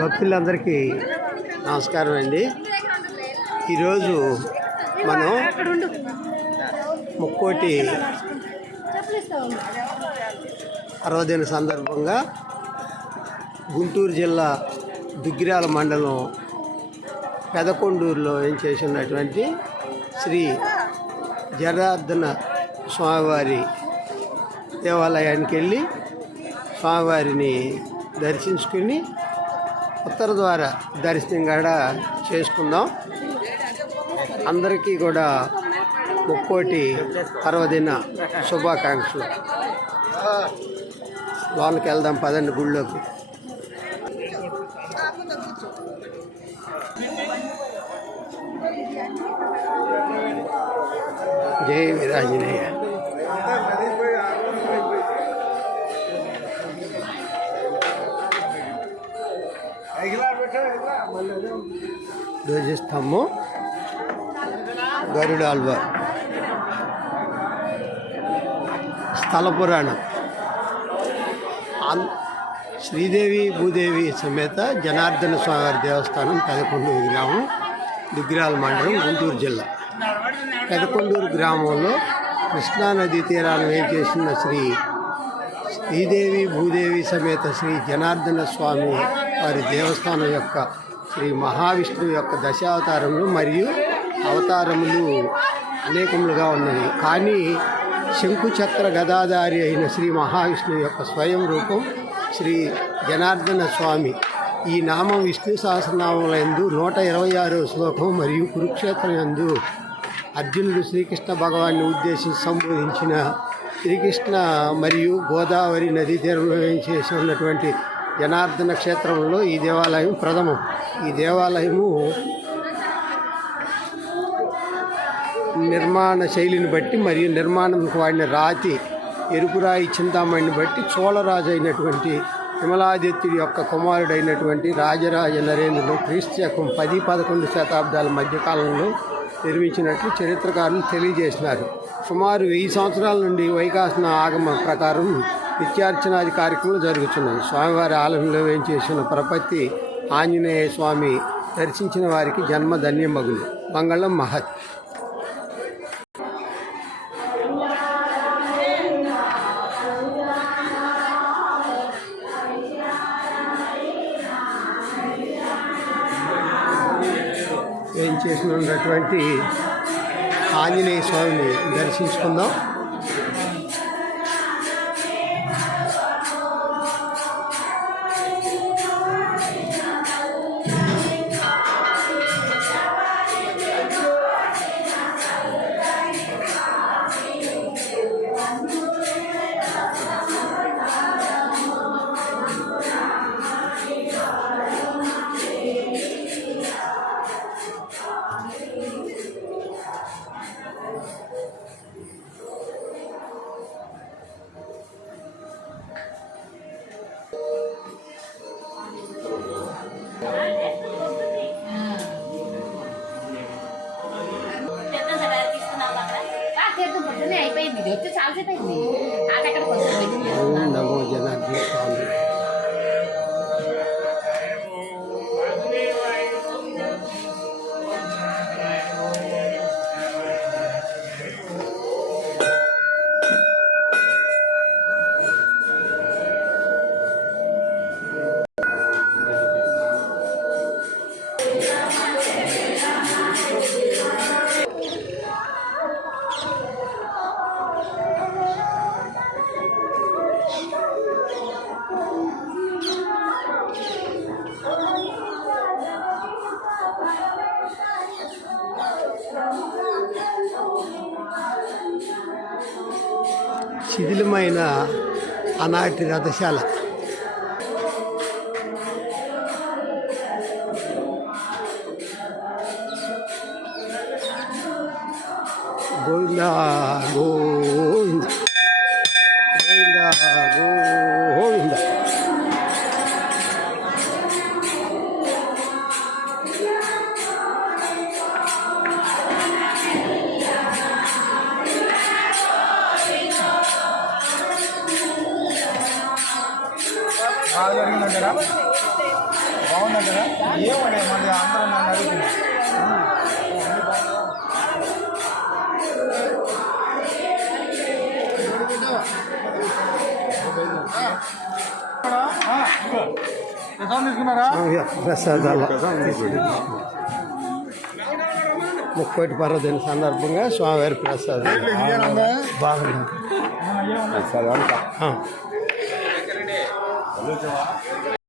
భక్తులందరికీ నమస్కారం అండి. ఈరోజు మనం ముక్కోటి పర్వదిన సందర్భంగా గుంటూరు జిల్లా దుగ్గిరాల మండలం పెదకొండూరులో ఏం చేసినటువంటి శ్రీ జనార్దన స్వామివారి దేవాలయానికి వెళ్ళి స్వామివారిని దర్శించుకుని ఉత్తర ద్వార దర్శనం కూడా చేసుకుందాం. అందరికీ కూడా ముక్కోటి పర్వదిన శుభాకాంక్షలు. లోనికి వెళ్దాం పదండి గుళ్ళోకి. జై వీరాంజనేయ. ధ్వజస్తంభం, గరుడాల్వార్, స్థల పురాణం, శ్రీదేవి భూదేవి సమేత జనార్దన స్వామివారి దేవస్థానం పెదకొండూరు గ్రామం, దుగ్గిరాల మండలం, గుంటూరు జిల్లా. పెదకొండూరు గ్రామంలో కృష్ణానదీ తీరాన్ని వేంచేసిన శ్రీదేవి భూదేవి సమేత శ్రీ జనార్దన స్వామి వారి దేవస్థానం యొక్క శ్రీ మహావిష్ణువు యొక్క దశావతారములు మరియు అవతారములు అనేకములుగా ఉన్నవి. కానీ శంకుచక్ర గదాధారి అయిన శ్రీ మహావిష్ణువు యొక్క స్వయం రూపం శ్రీ జనార్దన స్వామి. ఈ నామం విష్ణు సహస్రనామముల యందు 126వ శ్లోకం మరియు కురుక్షేత్రం యందు అర్జునుడు శ్రీకృష్ణ భగవాన్ని ఉద్దేశించి సంబోధించిన శ్రీకృష్ణ మరియు గోదావరి నదీ తీరంలో చేసి ఉన్నటువంటి జనార్దన క్షేత్రంలో ఈ దేవాలయం ప్రథమం. ఈ దేవాలయము నిర్మాణ శైలిని బట్టి మరియు నిర్మాణంకు వాడిన రాతి ఎరుపురాయి చింతామణిని బట్టి చోళరాజు అయినటువంటి విమలాదిత్యుడి యొక్క కుమారుడైనటువంటి రాజరాజ నరేంద్రుడు క్రీస్తుశకం 10-11 శతాబ్దాల మధ్యకాలంలో నిర్మించినట్లు చరిత్రకారులు తెలియజేసినారు. సుమారు 1000 సంవత్సరాల నుండి వైకాసన ఆగమ ప్రకారం నిత్యార్చనాది కార్యక్రమాలు జరుగుతున్నాయి. స్వామివారి ఆలయంలో వేంచేసిన ప్రపత్తి ఆంజనేయ స్వామి దర్శించిన వారికి జన్మ ధన్యమగును. మంగళం మహత్. ఏం చేసినటువంటి ఆంజనేయ స్వామిని దర్శించుకుందాం. అయిపోయింది, వచ్చి చాలాసేపు అయింది. అక్కడికి వస్తాను. నమో జనార్దన స్వామి. శిథిలమైన ఆనాటి రథశాల. గోవింద గోవింద గోవింద గోవింద. బాగా జరిగిందంటారా? బాగున్నా కదా ఏమని మళ్ళీ అందరూ నన్ను అడుగుతున్నారు ప్రసాదం తీసుకున్నారా ప్రసాదాలు ముక్కోటి పర్వదిన సందర్భంగా స్వామివారి ప్రసాదం బాగుంది.